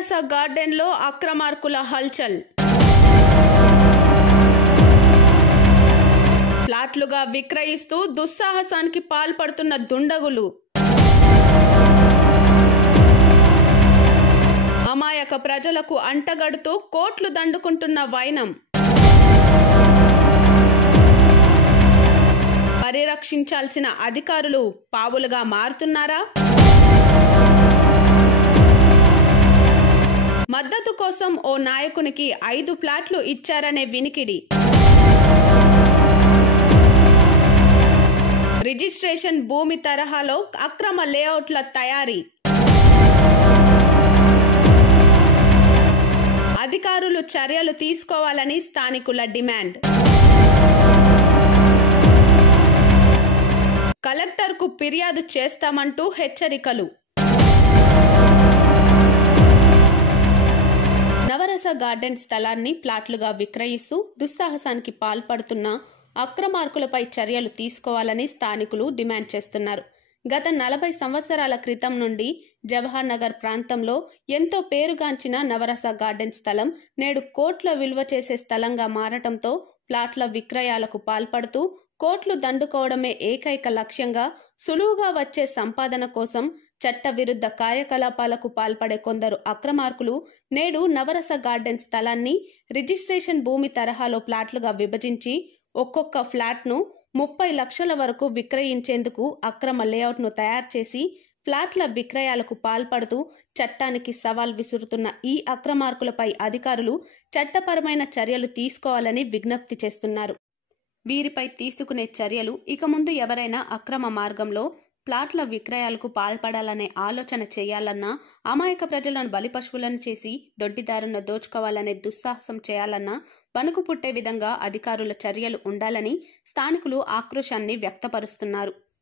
నవరస గార్డెన్లో అక్రమార్కుల హల్చల్. ఫ్లాట్లుగా విక్రయిస్తూ దుస్సాహసానికి పాల్పడుతున్న దుండగులు. అమాయక ప్రజలకు అంటగడుతూ కోట్లు దండుకుంటున్న వైనం. పరిరక్షించాల్సిన అధికారులు పావులుగా మారుతున్నారా? మద్దతు కోసం ఓ నాయకునికి 5 ఫ్లాట్లు ఇచ్చారనే వినికిడి. రిజిస్ట్రేషన్ భూమి తరహాలో అక్రమ లేఅవుట్ల తయారీ. అధికారులు చర్యలు తీసుకోవాలని స్థానికుల డిమాండ్. కలెక్టర్కు ఫిర్యాదు చేస్తామంటూ హెచ్చరికలు. నవరస గార్డెన్ స్థలాన్ని ప్లాట్లుగా విక్రయిస్తూ దుస్సాహసానికి పాల్పడుతున్న అక్రమార్కులపై చర్యలు తీసుకోవాలని స్థానికులు డిమాండ్ చేస్తున్నారు. గత 40 సంవత్సరాల క్రితం నుండి జవహర్ నగర్ ప్రాంతంలో ఎంతో పేరుగాంచిన నవరస గార్డెన్ స్థలం నేడు కోట్ల విలువ చేసే స్థలంగా మారటంతో ఫ్లాట్ల విక్రయాలకు పాల్పడుతూ కోట్లు దండుకోవడమే ఏకైక లక్ష్యంగా సులువుగా వచ్చే సంపాదన కోసం చట్టవిరుద్ధ కార్యకలాపాలకు పాల్పడే కొందరు అక్రమార్కులు నేడు నవరస గార్డెన్ స్థలాన్ని రిజిస్ట్రేషన్ భూమి తరహాలో ఫ్లాట్లుగా విభజించి ఒక్కొక్క ఫ్లాట్ను 30 లక్షల వరకు విక్రయించేందుకు అక్రమ లేఅవుట్ను తయారు చేసి ఫ్లాట్ల విక్రయాలకు పాల్పడుతూ చట్టానికి సవాల్ విసురుతున్న ఈ అక్రమార్కులపై అధికారులు చట్టపరమైన చర్యలు తీసుకోవాలని విజ్ఞప్తి చేస్తున్నారు. వీరిపై తీసుకునే చర్యలు ఇక ముందు ఎవరైనా అక్రమ మార్గంలో ప్లాట్ల విక్రయాలకు పాల్పడాలనే ఆలోచన చేయాలన్నా, అమాయక ప్రజలను బలిపశువులను చేసి దొడ్డిదారున దోచుకోవాలనే దుస్సాహసం చేయాలన్నా వణుకు పుట్టే విధంగా అధికారుల చర్యలు ఉండాలని స్థానికులు ఆక్రోశాన్ని వ్యక్తపరుస్తున్నారు.